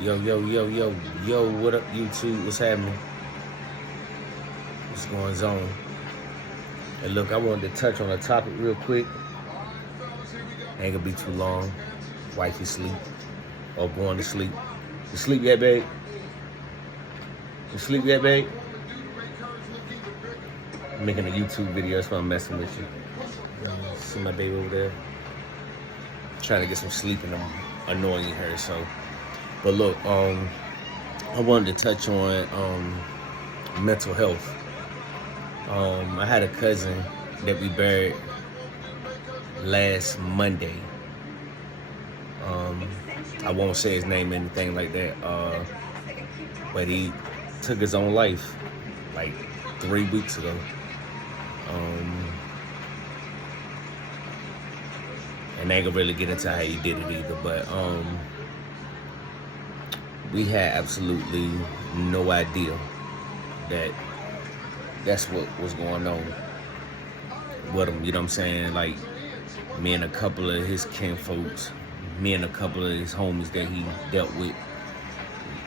Yo, yo, yo, yo, yo, what up, YouTube? What's happening? What's going on? And look, I wanted to touch on a topic real quick. Ain't gonna be too long. Wifey sleep or going to sleep. You sleep yet, babe? You sleep yet, babe? I'm making a YouTube video, that's why I'm messing with you. See my baby over there? Trying to get some sleep and I'm annoying her, so. But look, I wanted to touch on mental health. I had a cousin that we buried last Monday. I won't say his name or anything like that, but he took his own life like 3 weeks ago. And I ain't gonna really get into how he did it either, but we had absolutely no idea that that's what was going on with him, you know what I'm saying? Like, me and a couple of his kinfolks, me and a couple of his homies that he dealt with,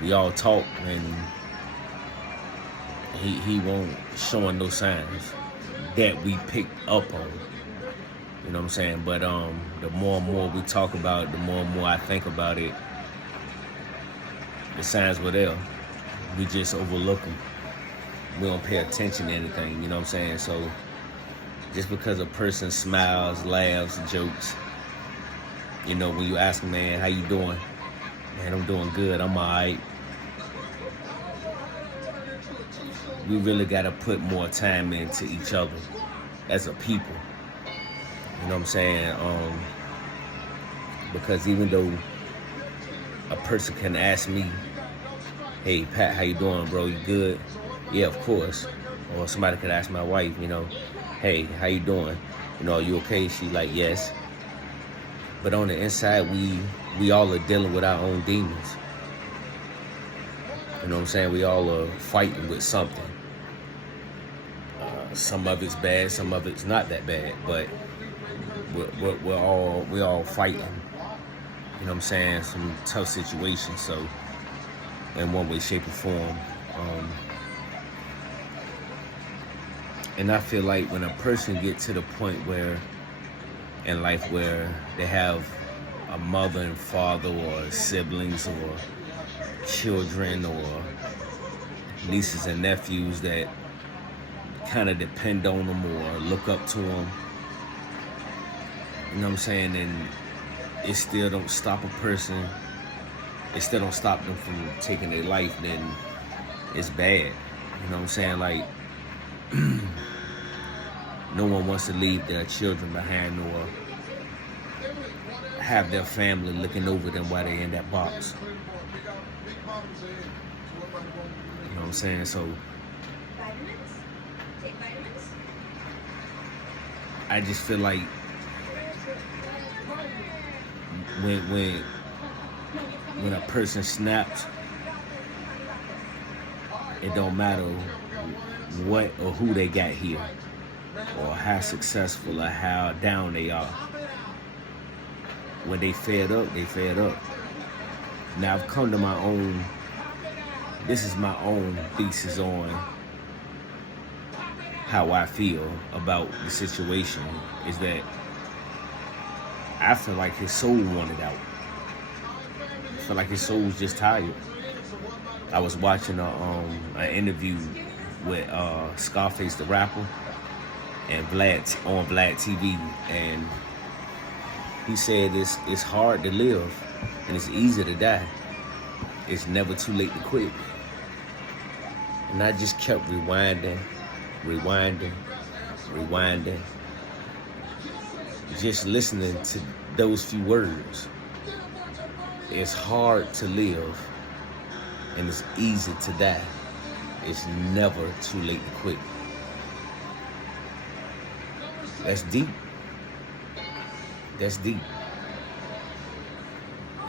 we all talked, and he won't showing no signs that we picked up on. You know what I'm saying? But the more and more we talk about it, the more and more I think about it, the signs were there. We just overlook them. We don't pay attention to anything, you know what I'm saying? So just because a person smiles, laughs, jokes, you know, when you ask them, man, how you doing? Man, I'm doing good, I'm all right. We really got to put more time into each other as a people. You know what I'm saying? Because even though a person can ask me, hey, Pat, how you doing, bro? You good? Yeah, of course. Or somebody could ask my wife, you know, hey, how you doing? You know, are you okay? She like, yes. But on the inside, we all are dealing with our own demons. You know what I'm saying? We all are fighting with something. Some of it's bad, some of it's not that bad, but we're all fighting. You know what I'm saying? Some tough situations, so in one way, shape, or form. And I feel like when a person gets to the point where in life where they have a mother and father or siblings or children or nieces and nephews that kind of depend on them or look up to them, you know what I'm saying, and it still don't stop a person, it still don't stop them from taking their life, then it's bad. You know what I'm saying? Like, no one wants to leave their children behind or have their family looking over them while they're in that box. You know what I'm saying? So I just feel like when a person snaps, it don't matter what or who they got here, or how successful or how down they are. When they fed up, they fed up. Now I've come to my own, this is my own thesis on how I feel about the situation, is that I feel like his soul wanted out. I feel like his soul's just tired. I was watching an interview with Scarface the rapper and Vlad on Vlad TV, and he said it's hard to live and it's easy to die. It's never too late to quit. And I just kept rewinding, just listening to those few words. It's hard to live and it's easy to die. It's never too late to quit. That's deep. That's deep.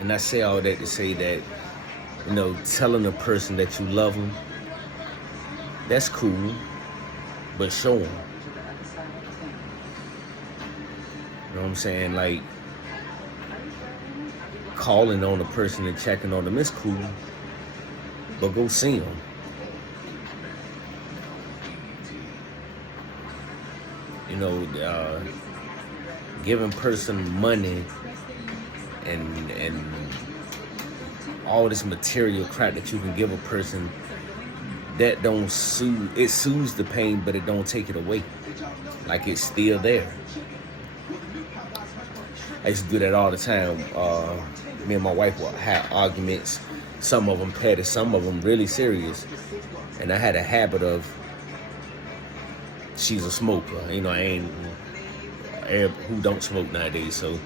And I say all that to say that, you know, telling a person that you love them, that's cool, but show them. You know what I'm saying? Like, calling on a person and checking on them is cool, but go see them. You know, giving person money and all this material crap that you can give a person, that don't soothe, it soothes the pain, but it don't take it away. Like, it's still there. I used to do that all the time. Me and my wife would have arguments, some of them petty, some of them really serious. And I had a habit of, she's a smoker, you know, I ain't, who don't smoke nowadays, so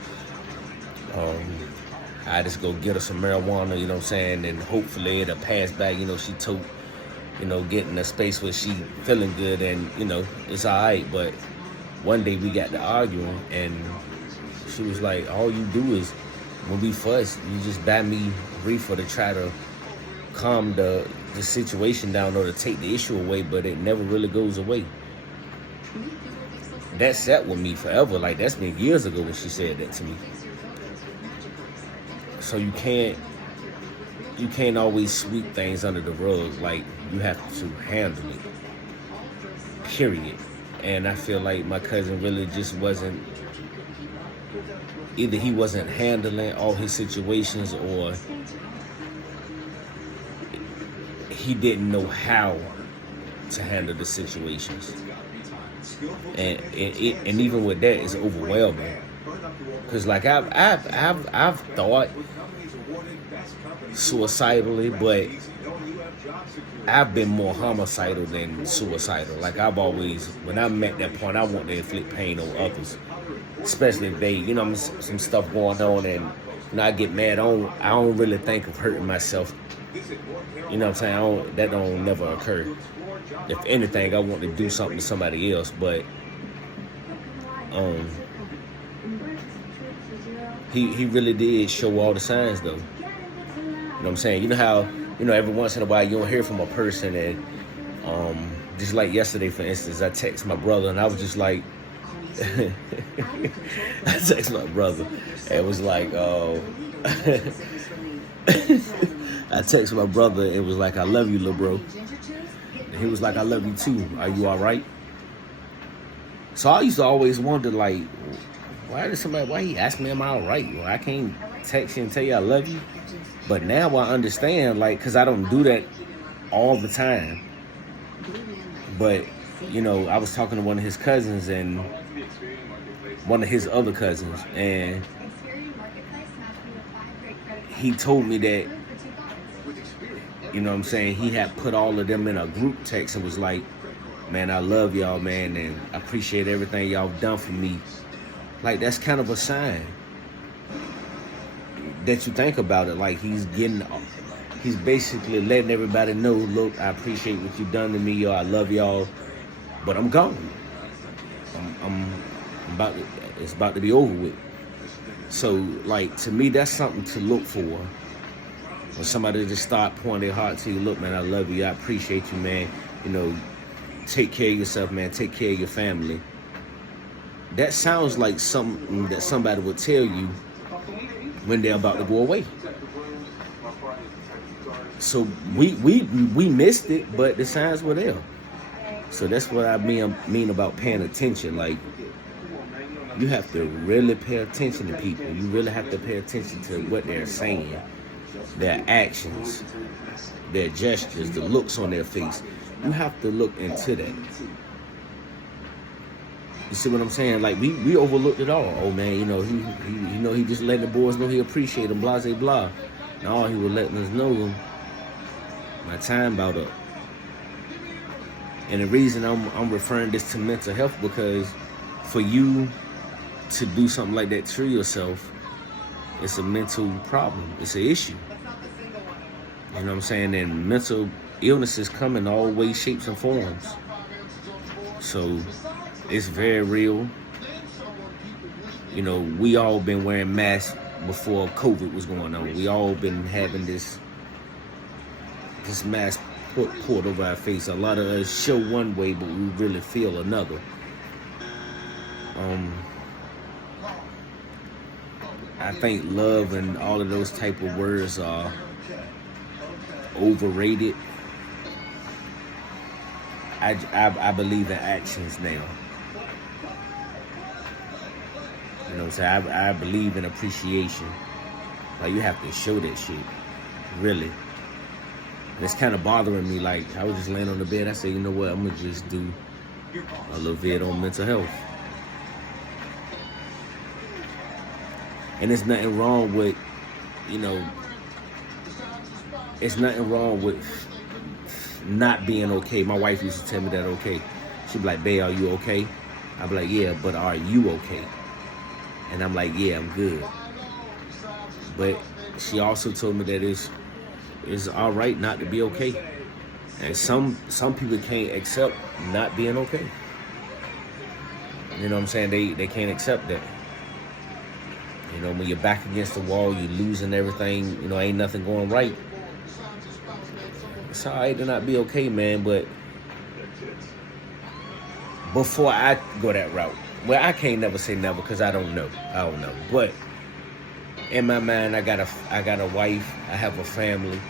I just go get her some marijuana, you know what I'm saying, and hopefully it'll pass back, you know, she took, you know, get in a space where she feeling good and, you know, it's all right. But one day we got to arguing and she was like, all you do is, when we fuss, you just buy me reefer to try to calm the situation down or to take the issue away, but it never really goes away. That sat with me forever. Like, that's been years ago when she said that to me. So you can't always sweep things under the rug. Like, you have to handle it, period. And I feel like my cousin really just wasn't, either he wasn't handling all his situations or he didn't know how to handle the situations. And even with that, it's overwhelming. Cause like I've thought suicidally, but I've been more homicidal than suicidal. Like, I've always, when I'm at that point, I want to inflict pain on others, especially if they, you know, some stuff going on, and you know, I get mad. I don't really think of hurting myself. You know what I'm saying? That don't never occur. If anything, I want to do something to somebody else, but he really did show all the signs, though. You know what I'm saying? You know how, you know, every once in a while you don't hear from a person, and just like yesterday, for instance, I text my brother and I was just like, I text my brother and it was like, I text my brother and it was like, I love you, little bro. And he was like, I love you too. Are you all right? So I used to always wonder, like, why he ask me, am I all right? Well, I can't text you and tell you I love you. But now I understand, like, because I don't do that all the time. But, you know, I was talking to one of his cousins and one of his other cousins, and he told me that, you know what I'm saying, he had put all of them in a group text and was like, man, I love y'all, man, and I appreciate everything y'all done for me. Like, that's kind of a sign that you think about it. Like, he's basically letting everybody know, look, I appreciate what you've done to me, y'all, I love y'all, but I'm gone. It's about to be over with. So, like, to me, that's something to look for. When somebody just start pouring their heart to you, look, man, I love you, I appreciate you, man. You know, take care of yourself, man. Take care of your family. That sounds like something that somebody would tell you when they're about to go away. So we missed it, but the signs were there. So that's what I mean about paying attention. Like, you have to really pay attention to people. You really have to pay attention to what they're saying, their actions, their gestures, the looks on their face. You have to look into that. You see what I'm saying? Like, we overlooked it all. Oh man, you know, he just letting the boys know he appreciate them, blah, blah, blah. And all he was letting us know, my time about up. And the reason I'm referring this to mental health, because for you to do something like that to yourself, it's a mental problem. It's an issue. You know what I'm saying? And mental illnesses come in all ways, shapes, and forms. So it's very real. You know, we all been wearing masks before COVID was going on. We all been having this mask poured over our face. A lot of us show one way, but we really feel another. I think love and all of those type of words are overrated. I believe in actions now. You know what I'm saying? I believe in appreciation. Like, you have to show that shit, really. And it's kind of bothering me. Like, I was just laying on the bed. I said, you know what? I'm going to just do a little vid on mental health. And there's nothing wrong with, you know, it's nothing wrong with not being okay. My wife used to tell me that, okay. She'd be like, babe, are you okay? I'd be like, yeah, but are you okay? And I'm like, yeah, I'm good. But she also told me that it's all right not to be okay. And some people can't accept not being okay. You know what I'm saying? They can't accept that. You know, when you're back against the wall, you're losing everything, you know, ain't nothing going right. It's all right to not be okay, man, but before I go that route, well, I can't never say never because I don't know. But in my mind, I got a wife, I have a family.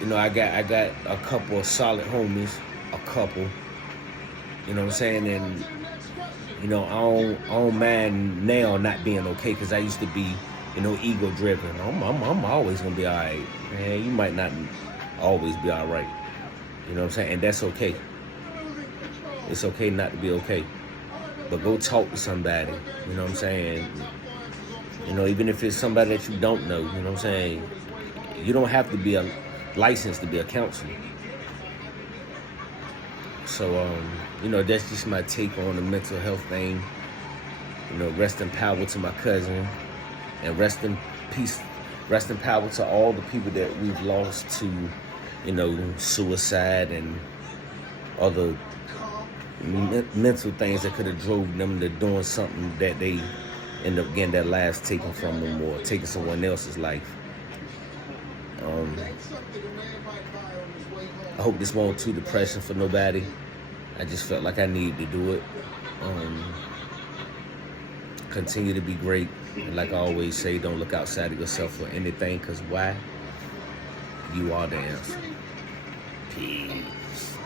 You know, I got a couple of solid homies, a couple. You know what I'm saying? And you know, I don't mind now not being okay because I used to be, you know, ego driven. I'm always gonna be all right, man. You might not always be all right. You know what I'm saying? And that's okay. It's okay not to be okay. But go talk to somebody. You know what I'm saying? You know, even if it's somebody that you don't know. You know what I'm saying? You don't have to be a licensed to be a counselor. So, you know, that's just my take on the mental health thing. You know, rest in power to my cousin, and rest in peace, rest in power to all the people that we've lost to, you know, suicide and other mental things that could have drove them to doing something that they end up getting their lives taken from them or taking someone else's life. I hope this wasn't too depressing for nobody. I just felt like I needed to do it. Continue to be great. And like I always say, don't look outside of yourself for anything, because why? You are the answer. Peace.